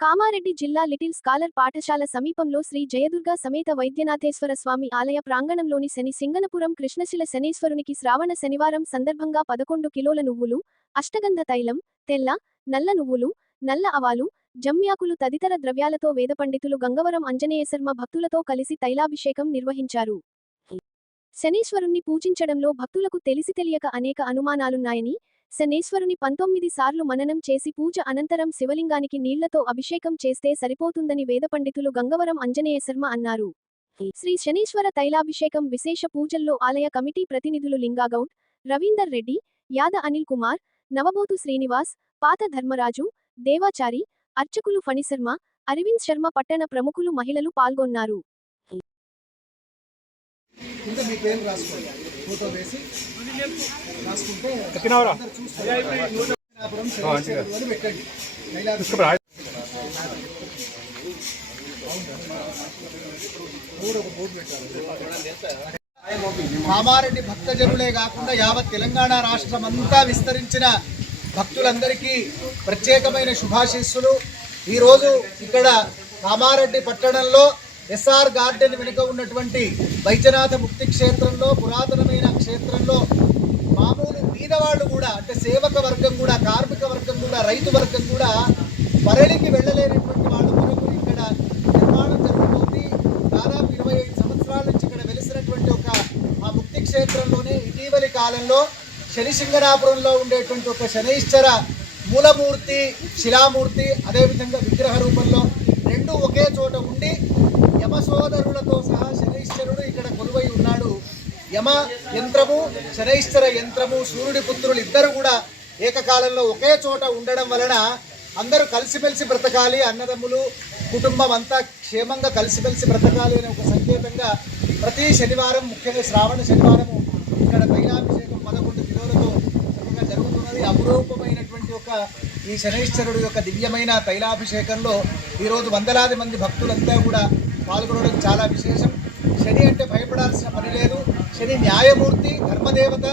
కామారెడ్డి జిల్లా little scholar పాఠశాల సమీపంలో శ్రీ జయదుర్గా సమేత వైద్యనాథేశ్వర స్వామి ఆలయ ప్రాంగణంలోని శని సింగనపురం కృష్ణశిల శనేశ్వరునికి శ్రావణ శనివారం సందర్భంగా పదకొండు కిలోల నువ్వులు అష్టగంధ తైలం తెల్ల నల్ల నువ్వులు నల్ల అవాలు జమ్యాకులు తదితర ద్రవ్యాలతో వేద పండితులు గంగవరం అంజనేయశర్మ భక్తులతో కలిసి తైలాభిషేకం నిర్వహించారు. శనీశ్వరుణ్ణి పూజించడంలో భక్తులకు తెలిసి తెలియక అనేక అనుమానాలున్నాయని శనేశ్వరుని పంతొమ్మిది సార్లు మననం చేసి పూజ అనంతరం శివలింగానికి నీళ్ళతో అభిషేకం చేస్తే సరిపోతుందని వేద పండితులు గంగవరం అంజనేయ శర్మ అన్నారు. శ్రీ శనీశ్వర తైలాభిషేకం విశేష పూజల్లో ఆలయ కమిటీ ప్రతినిధులు లింగాగౌడ్ రవీందర్ రెడ్డి యాద అనిల్ కుమార్ నవబోతు శ్రీనివాస్ పాత ధర్మరాజు దేవాచారి అర్చకులు ఫణిశర్మ అరవింద్ శర్మ పట్టణ ప్రముఖులు మహిళలు పాల్గొన్నారు. ఫోటో వేసి రాసుకుంటే పెట్టండి. కామారెడ్డి భక్తజనులే కాకుండా యావత్ తెలంగాణ రాష్ట్రం అంతా విస్తరించిన భక్తులందరికీ ప్రత్యేకమైన శుభాశీస్సులు. ఈరోజు ఇక్కడ కామారెడ్డి పట్టణంలో ఎస్ఆర్ గార్డెన్ వెనుక ఉన్నటువంటి వైద్యనాథ ముక్తి క్షేత్రంలో పురాతనమైన క్షేత్రంలో మామూలు బీదవాళ్ళు కూడా అంటే సేవక వర్గం కూడా కార్మిక వర్గం కూడా రైతు వర్గం కూడా పరళికి వెళ్ళలేనటువంటి వాళ్ళ కొరకు ఇక్కడ నిర్మాణం జరుగుతుంది. దాదాపు ఇరవై ఐదు సంవత్సరాల నుంచి ఇక్కడ వెలిసినటువంటి ఒక ఆ ముక్తి క్షేత్రంలోనే ఇటీవలి కాలంలో శనిసింగనాపురంలో ఉండేటువంటి ఒక శనైశ్చర మూలమూర్తి శిలామూర్తి అదేవిధంగా విగ్రహ రూపంలో రెండు ఒకే చోట ఉండి యమ సోదరులతో సహా శనైశ్వరుడు ఇక్కడ కొలువై ఉన్నాడు. యమ యంత్రము శనైశ్వర యంత్రము సూర్యుడి పుత్రులు ఇద్దరు కూడా ఏకకాలంలో ఒకే చోట ఉండడం వలన అందరూ కలిసిమెలిసి బ్రతకాలి. అన్నదమ్ములు కుటుంబం అంతా క్షేమంగా కలిసిమెలిసి బ్రతకాలి అనే ఒక సంకేతంగా ప్రతి శనివారం ముఖ్యంగా శ్రావణ శనివారము ఇక్కడ తైలాభిషేకం పదకొండు కిలోలతో చక్కగా జరుగుతున్నది. అపురూపమైనటువంటి ఒక ఈ శనైశ్వరుడు యొక్క దివ్యమైన తైలాభిషేకంలో ఈరోజు వందలాది మంది భక్తులంతా కూడా పాల్గొనడం చాలా విశేషం. శని అంటే భయపడాల్సిన పని లేదు. శని న్యాయమూర్తి ధర్మదేవత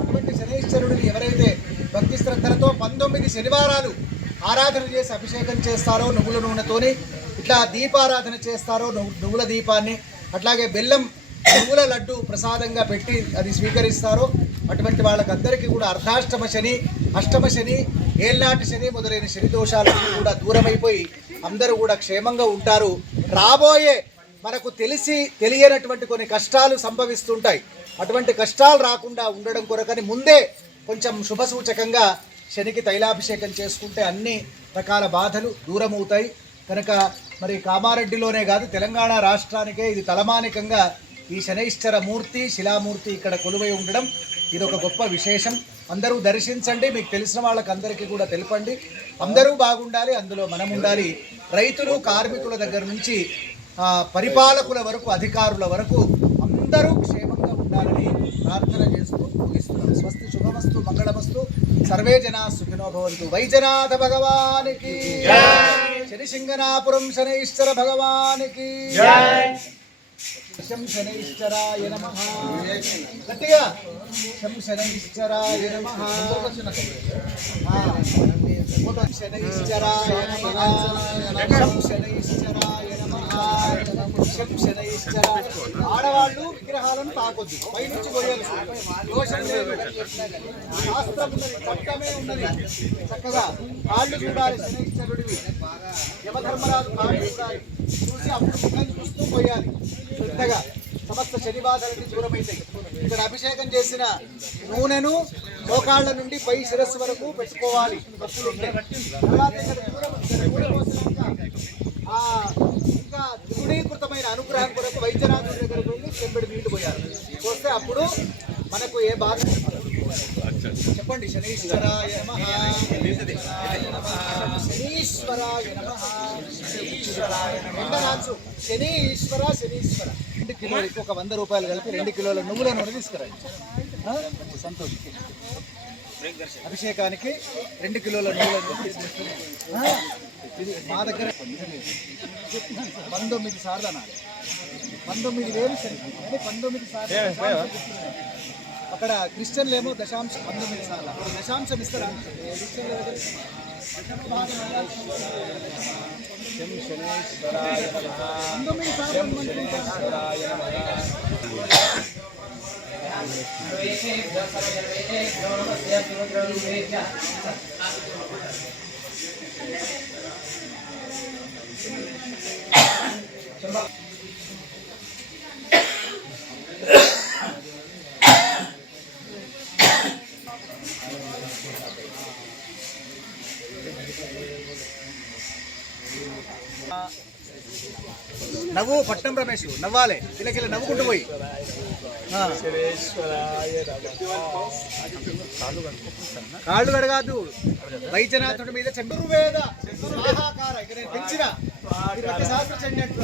అటువంటి శనీశ్వరుడిని ఎవరైతే భక్తి శ్రద్ధలతో పంతొమ్మిది శనివారాలు ఆరాధన చేసి అభిషేకం చేస్తారో నువ్వుల నూనెతోని ఇట్లా దీపారాధన చేస్తారో నువ్వు- నువ్వుల దీపాన్ని అట్లాగే బెల్లం నువ్వుల లడ్డు ప్రసాదంగా పెట్టి అది స్వీకరిస్తారో అటువంటి వాళ్ళకందరికీ కూడా అర్ధాష్టమ శని అష్టమ శని ఏల్నాటి శని మొదలైన శని దోషాలన్నీ కూడా దూరమైపోయి అందరూ కూడా క్షేమంగా ఉంటారు. రాబోయే మనకు తెలిసి తెలియనటువంటి కొన్ని కష్టాలు సంభవిస్తుంటాయి. అటువంటి కష్టాలు రాకుండా ఉండడం కొరకని ముందే కొంచెం శుభ సూచకంగా శనికి తైలాభిషేకం చేసుకుంటే అన్ని రకాల బాధలు దూరమవుతాయి. కనుక మరి కామారెడ్డిలోనే కాదు తెలంగాణ రాష్ట్రానికే ఇది తలమానికంగా ఈ శనైశ్చర మూర్తి శిలామూర్తి ఇక్కడ కొలువై ఉండడం ఇది ఒక గొప్ప విశేషం. అందరూ దర్శించండి మీకు తెలిసిన వాళ్ళకి అందరికీ కూడా తెలపండి. అందరూ బాగుండాలి అందులో మనం ఉండాలి రైతులు కార్మికుల దగ్గర నుంచి పరిపాలకుల వరకు అధికారుల వరకు అందరూ క్షేమంగా ఉండాలని ప్రార్థన చేస్తూ ముగిస్తున్నాం. స్వస్తి శుభమస్తు మంగళమస్తు. సర్వే జనా సుఖినో భవంతు. వైజనాథ భగవానికి. శనిసింగనాపురం శనైశ్వర భగవానికి. శం నమ. గట్టిగా. శం నమ. శనైశ్వరాయ నమ. శం నమ. శం ఆడవాళ్ళు విగ్రహాలను తాకొద్దు. పైనుంచి పోయాలి దోషం శాస్త్రం ఉన్నది. చట్టమే ఉన్నది. చక్కగా. కాళ్ళు చూడాలి. శనైశ్వరుడివి యమధర్మరాజు కాళ్ళు చూడాలి. చూసి అప్పుడు చూస్తూ పోయాలి శ్రద్ధగా సమస్త శనివాదాలన్నీ దూరమైతాయి. ఇక్కడ అభిషేకం చేసిన నూనెను మోకాళ్ళ నుండి పై శిరస్సు వరకు పెట్టుకోవాలి. భక్తులు ఇంకా ద్విగుణీకృతమైన అనుగ్రహం కొరకు వైద్యనాథుడి దగ్గరకు వెళ్ళి చెంబెడు నీళ్ళు పోయాలి. పోస్తే అప్పుడు మనకు ఏ బాధ చెప్పండి శనీశ్వరాయ నమః. శనీశ్వరాయ నమః. శనీశ్వరాయ శనీశ్వర శనీశ్వర. రెండు కిలోలు ఒక వంద రూపాయలు కలిపి రెండు కిలోల నువ్వుల నూనె తీసుకురండి? సంతోషం. అభిషేకానికి రెండు కిలోల నువ్వుల నూనె? ఇది మా దగ్గర పంతొమ్మిది సార్లు అనాలి. పంతొమ్మిది వేలు సరి అంటే పంతొమ్మిది సార్లు. అక్కడ క్రిస్టియన్లు ఏమో దశాంశం పంతొమ్మిది సార్లు. అక్కడ దశాంశం ఇస్తారా? పంతొమ్మిది సార్లు నవ్వు పట్నం రమేష్ నవ్వాలి. కిలకిల నవ్వుకుంటూ పోయి. కాళ్ళు కడగాదు. వైద్యనాథుడి మీద చతుర్వేద పెంచిన. ఇది చెందినట్టు